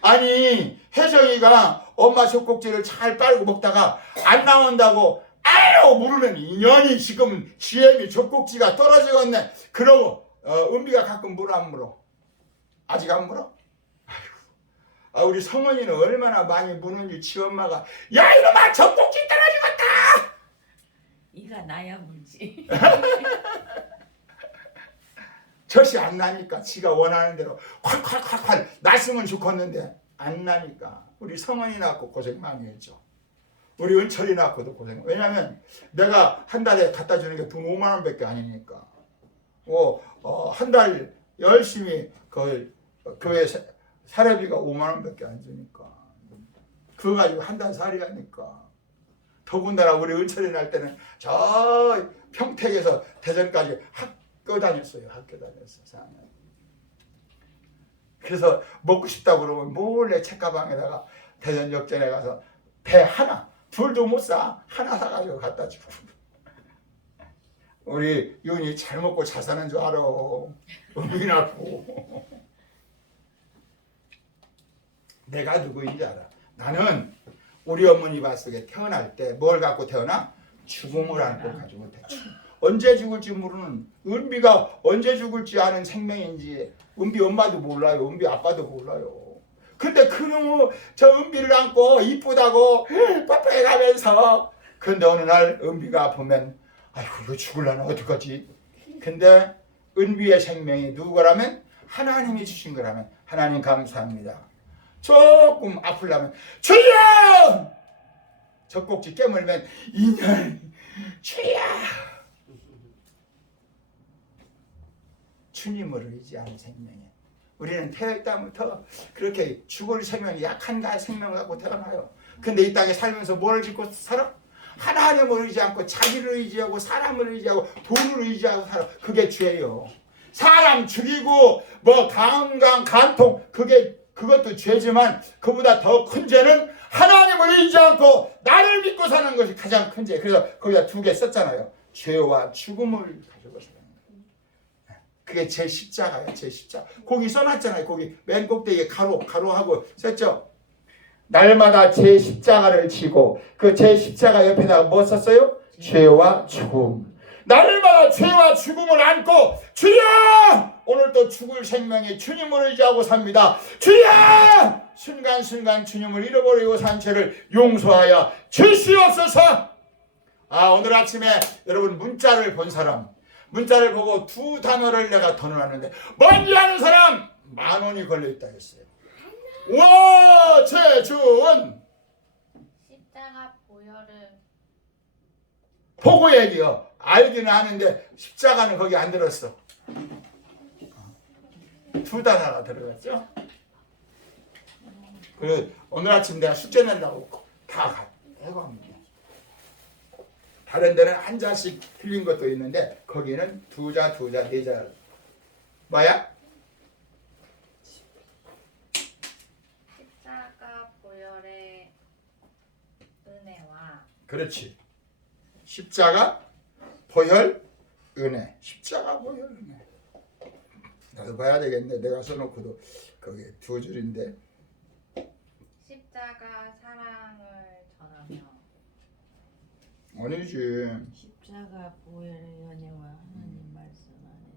아니 혜정이가 엄마 젖꼭지를 잘 빨고 먹다가 안 나온다고 아유 물으면 인연이 지금 GM이 젖꼭지가 떨어지겠네. 그러고 은비가 가끔 물어 안 물어? 아직 안 물어? 아이고. 우리 성원이는 얼마나 많이 무는지 지 엄마가 야 이놈아 젖꼭지 떨어지겠다. 이가 나야 물지. 젖이 안 나니까 지가 원하는 대로 콸콸콸콸 났으면 좋겠는데 안 나니까 우리 성원이 낳고 고생 많이 했죠. 우리 은철이 낳고도 고생. 왜냐하면 내가 한 달에 갖다 주는 게 돈 5만 원밖에 아니니까. 한 달 열심히 그 교회 사례비가 5만 원밖에 안 주니까. 그거 가지고 한 달 살이 하니까. 더군다나 우리 은철이 날 때는 저 평택에서 대전까지 학교 다녔어요. 그래서 먹고 싶다고 그러면 몰래 책가방에다가 대전역전에 가서 배 하나, 둘도 못 사. 하나 사가지고 갖다 주고. 우리 윤이 잘 먹고 잘 사는 줄 알아. 은비 낳고. 내가 누구인지 알아. 나는 우리 어머니 뱃속에 태어날 때 뭘 갖고 태어나? 죽음을 안고 가지고 태어나. 언제 죽을지 모르는 은비가 언제 죽을지 아는 생명인지 은비 엄마도 몰라요. 은비 아빠도 몰라요. 근데 그놈의 저 은비를 안고 이쁘다고 뽀뽀해 가면서 근데 어느 날 은비가 아프면 아이고 이거 죽을라나 어떡하지? 근데 은비의 생명이 누구라면 하나님이 주신 거라면 하나님 감사합니다. 조금 아프려면 주여! 젖꼭지 깨물면 인연 주여! 주님을 의지하는 생명이에요. 우리는 태어날 때부터 그렇게 죽을 생명이 약한 생명을 갖고 태어나요. 근데 이 땅에 살면서 뭘 믿고 살아? 하나님을 의지 않고 자기를 의지하고 사람을 의지하고 돈을 의지하고 살아. 그게 죄예요. 사람 죽이고 뭐 강간 간통 그것도 죄지만 그보다 더 큰 죄는 하나님을 의지 않고 나를 믿고 사는 것이 가장 큰 죄. 그래서 거기다 2개 썼잖아요. 죄와 죽음을 가지고 사는 거예요. 그게 제 십자가예요. 제 십자가. 거기 써놨잖아요. 거기 맨 꼭대기에 가로하고 썼죠. 날마다 제 십자가를 지고 그 제 십자가 옆에다가 뭐 썼어요? 죄와 죽음. 날마다 죄와 죽음을 안고 주여! 오늘 또 죽을 생명에 주님을 의지하고 삽니다. 주여! 순간순간 주님을 잃어버리고 산 죄를 용서하여 주시옵소서. 오늘 아침에 여러분 문자를 본 사람, 문자를 보고 2 단어를 내가 더 넣었는데 뭔지 아는 사람 10,000원이 걸려있다 했어요. 와, 최준 십자가 보혈을 보고 얘기요. 알기는 아는데 십자가는 거기 안 들었어. 2 단어가 들어갔죠. 그래서 오늘 아침 내가 숙제 낸다고 다 해고 합니다. 다른 데는 한 자씩 틀린 것도 있는데 거기는 2자, 4자. 뭐야? 십자가 보혈의 은혜와 그렇지. 십자가, 보혈, 은혜. 십자가, 보혈, 은혜. 나도 봐야 되겠네. 내가 써놓고도 거기 2줄인데. 십자가 사랑을 전하며 아니지. 십자가 보혈의 연애와 하나님 말씀 안에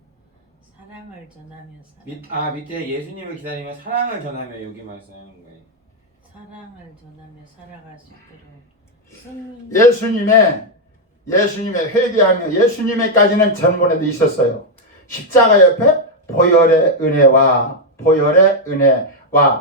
사랑을 전하며 밑에 예수님을 기다리며 사랑을 전하며 여기 말씀하는 거예요. 사랑을 전하며 살아갈 수 있도록 예수님의 회개하며 예수님의까지는 전번에도 있었어요. 십자가 옆에 보혈의 은혜와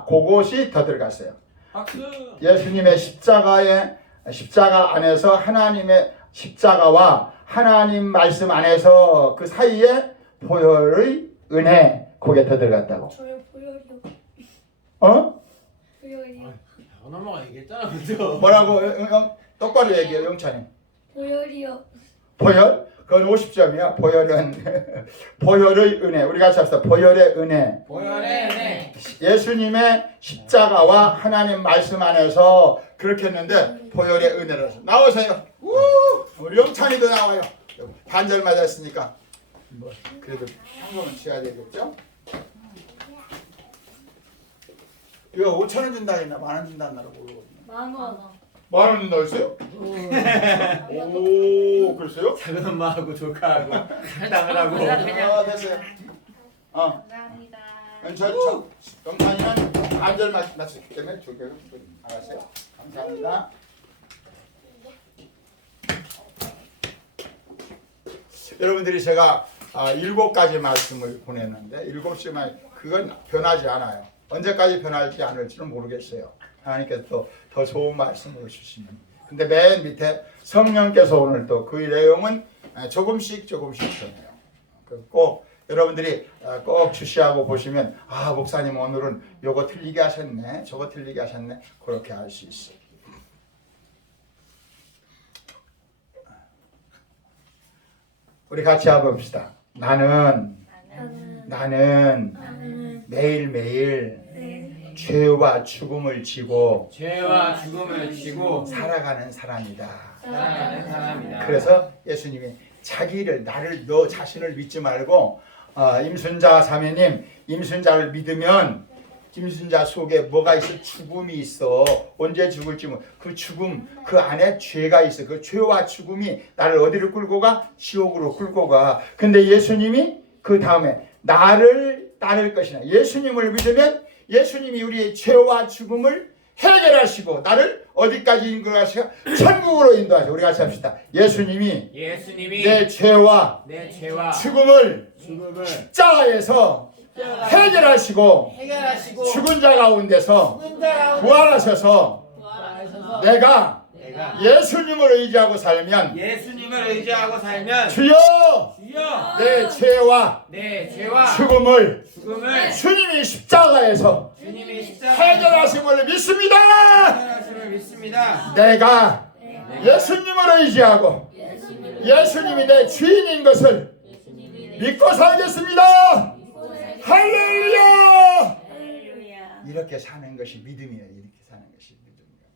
그것이 더 들어갔어요. 박수! 예수님의 십자가 안에서 하나님의 십자가와 하나님 말씀 안에서 그 사이에 보혈의 은혜 그게 더 들어갔다고. 저요 보혈이요. 어? 보혈이요. 넘어가 얘기했잖아. 먼저. 뭐라고? 똑바로 얘기해 용찬이. 보혈이요. 보혈? 그건 50점이야. 보혈의 은혜. 우리 같이 합시다. 보혈의 은혜. 보혈의 은혜. 예수님의 십자가와 하나님 말씀 안에서 그렇게 했는데 보혈의 은혜라서 나오세요. 우리 영찬이도 나와요. 반절 맞았으니까 뭐 그래도 한번은 쳐야 되겠죠? 이거 5,000원 준다 했나 10,000원 준다 했나 모르고 10,000원. 10,000원 준다 했어요? 오 그랬어요? 작은 엄마하고 조카하고 할당을 하고. 됐어요. 감사합니다. 저 영찬이는 반절 맞췄기 때문에 2개를 알았어요. 감사합니다. 여러분들이 제가 7가지 말씀을 보냈는데 7시만 그건 변하지 않아요. 언제까지 변할지 않을지는 모르겠어요. 하나님께서 또 더 좋은 말씀을 주시면. 근데 맨 밑에 성령께서 오늘 또 그 내용은 조금씩 변해요. 꼭 여러분들이 꼭 주시하고 보시면 목사님 오늘은 요거 틀리게 하셨네 저거 틀리게 하셨네 그렇게 할 수 있어요. 우리 같이 해봅시다. 나는 매일매일 죄와 죽음을 지고 살아가는 사람이다. 살아가는 사람이다. 그래서 예수님이 나를 너 자신을 믿지 말고 임순자 사모님 임순자를 믿으면 임순자 속에 뭐가 있어? 죽음이 있어. 언제 죽을지 그 죽음 그 안에 죄가 있어. 그 죄와 죽음이 나를 어디로 끌고 가? 지옥으로 끌고 가. 근데 예수님이 그 다음에 나를 따를 것이나 예수님을 믿으면 예수님이 우리의 죄와 죽음을 해결하시고 나를 어디까지 인도하시고 천국으로 인도하시고 우리 같이 합시다. 예수님이 내 죄와 죽음을 십자가에서 해결하시고 죽은 자 가운데서 부활하셔서 내가 예수님을 의지하고 살면 주여 내 죄와 죽음을 주님이 십자가에서 해결하심을 믿습니다. 내가 예수님을 의지하고 예수님이 내 주인인 것을 믿고 살겠습니다. 할렐루야! 할렐루야. 이렇게 사는 것이 믿음이에요. 이렇게 사는 것이 믿음이에요.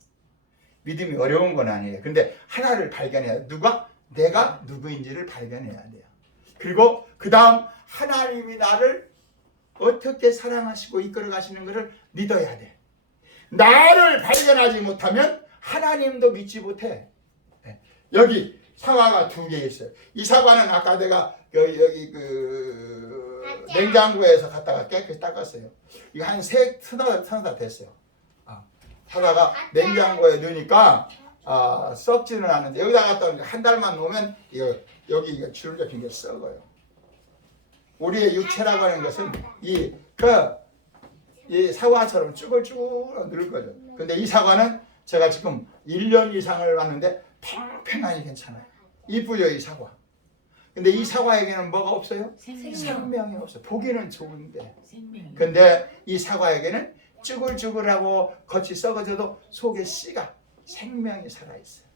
믿음이 어려운 건 아니에요. 근데 하나를 발견해야 돼요. 내가 누구인지를 발견해야 돼요. 그리고 그 다음 하나님이 나를 어떻게 사랑하시고 이끌어 가시는 것을 믿어야 돼. 나를 발견하지 못하면 하나님도 믿지 못해. 여기 사과가 2개 있어요. 이 사과는 아까 내가 여기 냉장고에서 갖다가 깨끗이 닦았어요. 이거 한 서너 됐어요. 사과가 냉장고에 넣으니까 썩지는 않는데 여기다 갖다 한 달만 놓으면 여기 이거 주름 잡힌 게 썩어요. 우리의 육체라고 하는 것은 이 사과처럼 쭈글쭈글 늘 거죠. 근데 이 사과는 제가 지금 1년 이상을 왔는데 팽팽하니 괜찮아요. 이쁘죠, 이 사과. 근데 이 사과에게는 뭐가 없어요? 생명이 없어요. 보기는 좋은데. 근데 이 사과에게는 쭈글쭈글하고 겉이 썩어져도 속에 씨가 생명이 살아있어요.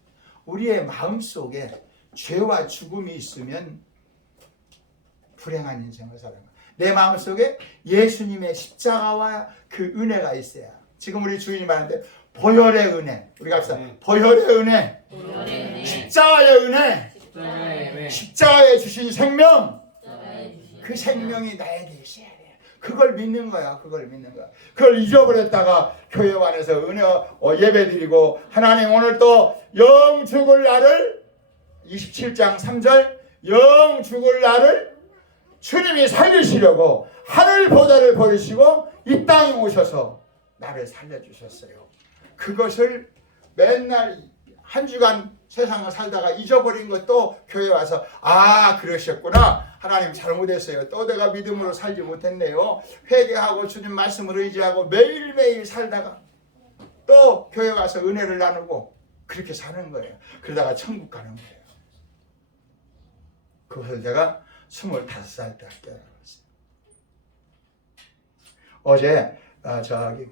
우리의 마음속에 죄와 죽음이 있으면 불행한 인생을 살아요. 내 마음속에 예수님의 십자가와 그 은혜가 있어야. 지금 우리 주인이 말하는데 보혈의 은혜. 우리가 합시다. 보혈의 은혜. 십자가의 은혜. 십자가에 주신 생명. 그 생명이 나에게 있어야 돼. 그걸 믿는 거야. 그걸 잊어버렸다가 교회 안에서 은혜 예배 드리고 하나님 오늘 또 영 죽을 날을 27장 3절 영 죽을 날을 주님이 살리시려고 하늘 보좌를 버리시고 이 땅에 오셔서 나를 살려주셨어요. 그것을 맨날 한 주간 세상을 살다가 잊어버린 것도 교회 와서 그러셨구나. 하나님 잘못했어요. 또 내가 믿음으로 살지 못했네요. 회개하고 주님 말씀을 의지하고 매일매일 살다가 또 교회 와서 은혜를 나누고 그렇게 사는 거예요. 그러다가 천국 가는 거예요. 그것을 제가 25살 때 깨달았어요. 어제 저기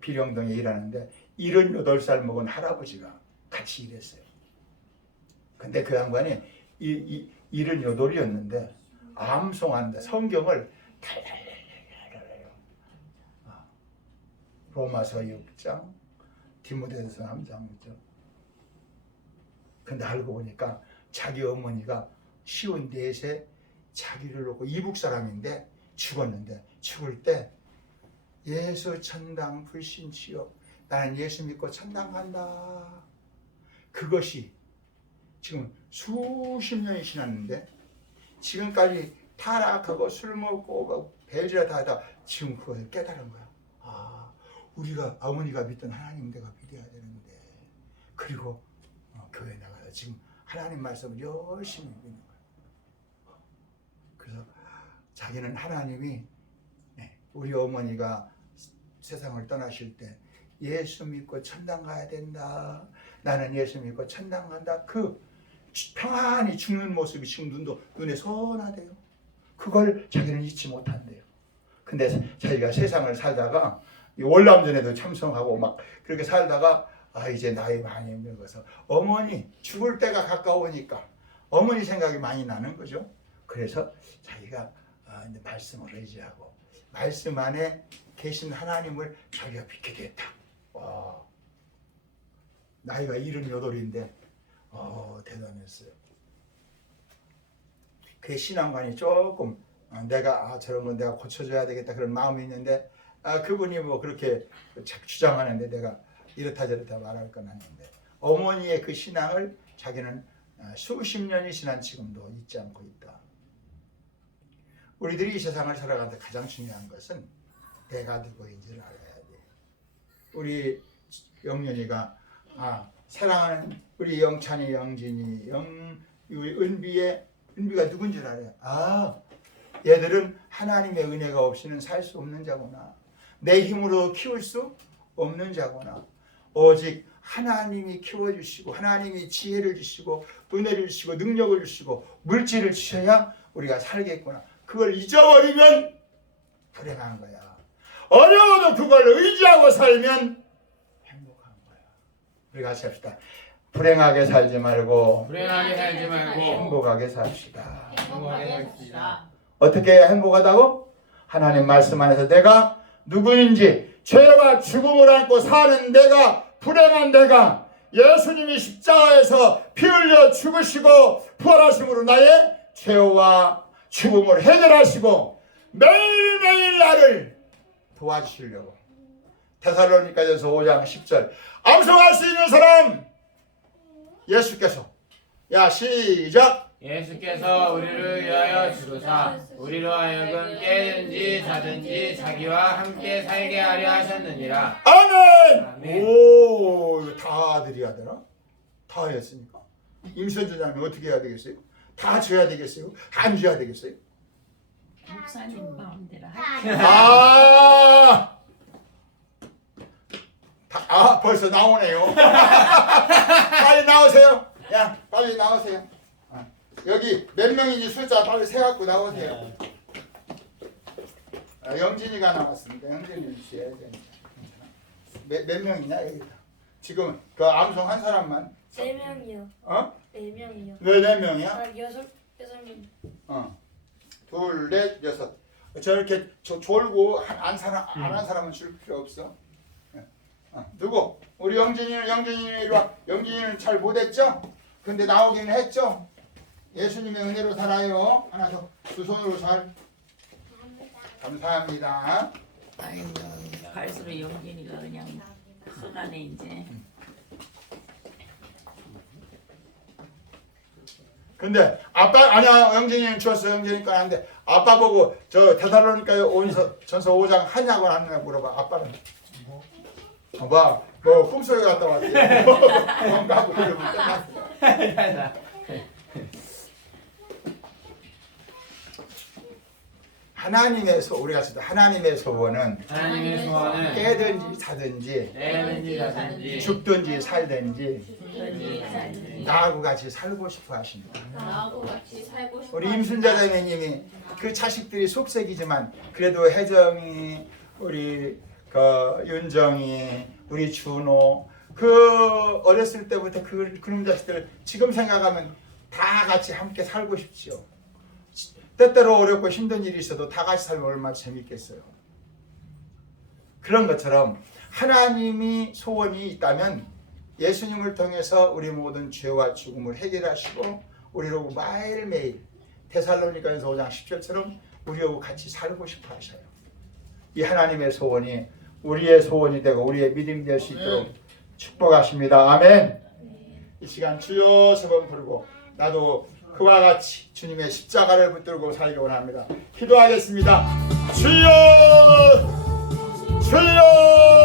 비령동에 일하는데 78살 먹은 할아버지가 같이 일했어요. 근데 그 양반이 78이었는데 암송하는데 성경을 달달달달달해요. 로마서 6장, 디모데전서 3장이죠. 근데 알고 보니까 자기 어머니가 54세 자기를 놓고 이북 사람인데 죽었는데 죽을 때 예수 천당 불신치요. 나는 예수 믿고 천당 간다. 그것이 지금 수십 년이 지났는데 지금까지 타락하고 술 먹고 배지라 다 하다 지금 그걸 깨달은 거야. 우리가 어머니가 믿던 하나님 내가 믿어야 되는데 그리고 교회 나가서 지금 하나님 말씀을 열심히 믿는 거야. 그래서 자기는 하나님이 우리 어머니가 세상을 떠나실 때 예수 믿고 천당 가야 된다. 나는 예수 믿고 천당 간다. 그 평안히 죽는 모습이 지금 눈에 선하대요. 그걸 자기는 잊지 못한대요. 근데 자기가 세상을 살다가 월남전에도 참석하고 막 그렇게 살다가 이제 나이 많이 늙어서 어머니 죽을 때가 가까우니까 어머니 생각이 많이 나는 거죠. 그래서 자기가 이제 말씀을 의지하고 말씀 안에 계신 하나님을 자기가 믿게 됐다. 나이가 78인데 대단했어요. 그 신앙관이 조금 내가 저런 건 내가 고쳐줘야 되겠다 그런 마음이 있는데 그분이 뭐 그렇게 주장하는데 내가 이렇다 저렇다 말할 건 아닌데 어머니의 그 신앙을 자기는 수십 년이 지난 지금도 잊지 않고 있다. 우리들이 이 세상을 살아가는데 가장 중요한 것은 내가 누구인지를 알아야 돼. 우리 영년이가 사랑하는 우리 영찬이, 영진이, 우리 은비가 누군 줄 알아요? 얘들은 하나님의 은혜가 없이는 살 수 없는 자구나. 내 힘으로 키울 수 없는 자구나. 오직 하나님이 키워주시고 하나님이 지혜를 주시고 은혜를 주시고 능력을 주시고 물질을 주셔야 우리가 살겠구나. 그걸 잊어버리면 불행한 거야. 어려워도 그걸 의지하고 살면 행복한 거야. 우리 같이 합시다. 불행하게 살지 말고 불행하게 살지 말고 행복하게 삽시다. 행복하게 삽시다. 어떻게 행복하다고? 하나님 말씀 안에서 내가 누구인지, 죄와 죽음을 안고 사는 내가, 불행한 내가, 예수님이 십자가에서 피 흘려 죽으시고 부활하심으로 나의 죄와 죽음을 해결하시고 매일매일 나를 도와주시려고. 데살로니가전서 5장 10절 암송할 수 있는 사람, 예수께서, 시작. 예수께서 우리를 위하여 죽으사 우리로 하여금 깨든지 자든지 자기와 함께 살게 하려 하셨느니라. 아멘. 아멘. 오, 이거 다 드려야 되나? 다 했으니까. 임선주자님 어떻게 해야 되겠어요? 다 줘야 되겠어요? 안 줘야 되겠어요? 목사님 마음대로 벌써 나오네요. 빨리 나오세요. 빨리 나오세요. 여기 몇 명인지 숫자 빨리 세갖고 나오세요. 영진이가 나왔습니다. 영진이 씨. 몇 명이냐 여기? 지금 그 암송 한 사람만. 4명이요. 4명이요. 왜 4명이야? 6명. 둘, 넷, 여섯. 저렇게 졸고 안 한 사람은 줄 필요 없어. 누구? 우리 영진이는 이리 와. 영진이는 잘 못했죠? 근데 나오기는 했죠? 예수님의 은혜로 살아요. 하나 더. 두 손으로 잘. 감사합니다. 아이고 갈수록 영진이가 그냥 커가네 이제. 근데 아빠 아니야, 영진이는 줬어. 영진이니까 안 돼. 아빠 보고 저 데살로니가 전서 5장 하냐고 안 하냐고 물어봐. 아빠는 뭐 꿈속에 갔다 왔지. 뭔가 하고 그러면 끝났어. 우리가 진짜 하나님의 소원은 깨든지 자든지 죽든지 살든지 나하고 같이 살고 싶어 하십니다. 우리 임순자자매님이 그 자식들이 속색이지만 그래도 혜정이, 우리 윤정이, 우리 준호, 그 어렸을 때부터 그런 자식들 지금 생각하면 다 같이 함께 살고 싶지요. 때때로 어렵고 힘든 일이 있어도 다 같이 살면 얼마나 재밌겠어요. 그런 것처럼 하나님이 소원이 있다면 예수님을 통해서 우리 모든 죄와 죽음을 해결하시고 우리로 매일매일 데살로니가전서 5장 10절처럼 우리하고 같이 살고 싶어 하셔요. 이 하나님의 소원이 우리의 소원이 되고 우리의 믿음이 될 수 있도록 축복하십니다. 아멘. 이 시간 주여 세 번 부르고 나도 그와 같이 주님의 십자가를 붙들고 살기 원합니다. 기도하겠습니다. 주여, 주여.